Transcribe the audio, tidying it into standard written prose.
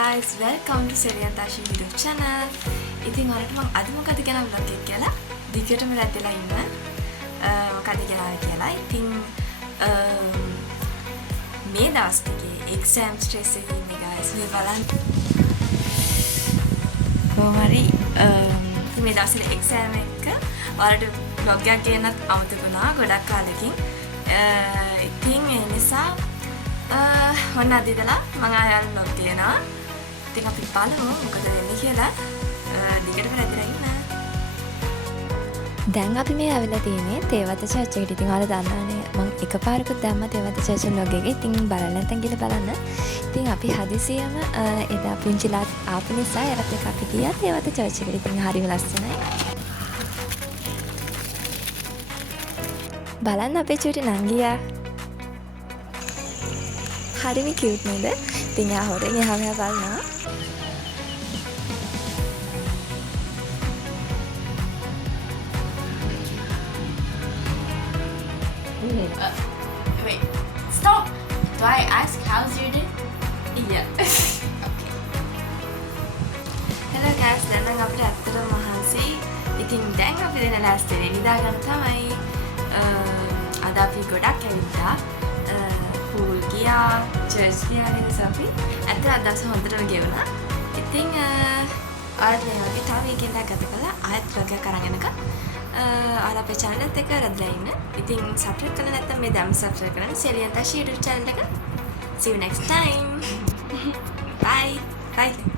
guys, welcome to Seriya Tashi YouTube channel. ඉතින් ඔයාලට මම අද මොකද කියන vlog එක කියලා දිගටම රැඳිලා ඉන්න. මොකද කියලා. ඉතින් මේ දවස් ටිකේ exam stress එකේ ඉන්නේ guys. මේ බලන්න. කොහොමරි මේ දවස්වල exam එක ඔයාලට vlog එකක් ගන්නත් අමතක වුණා ගොඩක් කාලෙකින්. ඉතින් ඒ නිසා ඔන්න අද ඉඳලා මම ආයෙත් vlog ගේනවා. ඉතින් අපි බලමු මොකද වෙන්නේ කියලා. දිගටම රැඳිලා ඉන්න. දැන් අපි මේ ඇවිල්ලා තියෙන්නේ තේවත චර්ච් එකට. ඉතින් ඔයාලා දන්නවනේ මම එකපාරකුත් දැම්මා තේවත චර්ච් vlog එකේ. ඉතින් බලන්න නැත්නම් ගිහලා බලන්න. ඉතින් අපි හදිසියෙම එදා පුංචිලාත් ආපු නිසා එරත් එක අපි ගියා තේවත චර්ච් එකට. ඉතින් හරිම ලස්සනයි. බලන්න අපේ චූටි නංගියා. හරිම කියුට් නේද? ඉතින් යා හොරෙන් එහා මෙහා බලනවා. Wait, stop! Do I ask how's your day? Yeah. Okay. Hello guys, දැන් නම් අපිට ඇත්තටම මහන්සි. ඉතින් දැන් අපි දෙන last day නිදා ගන්න තමයි. අද අපි ගොඩක් ඇවිත්තා. pool ගියා, church ගියා නේද අපි? ඇත්තට අද දවස හොඳටම ගෙවුණා. ඉතින් ආයෙත් මේ වගේ තව weekend එකක් ගත කළා. ආයෙත් vlog එකක් අරන් එනකම් ඔයාලා අපේ channel එකත් එක්ක රැඳිලා ඉන්න. ඉතින් subscribe කරලා නැත්නම් මේ දැන් subscribe කරන්න. Seriya Tashi YouTube channel එක. See you next time. Bye. Bye.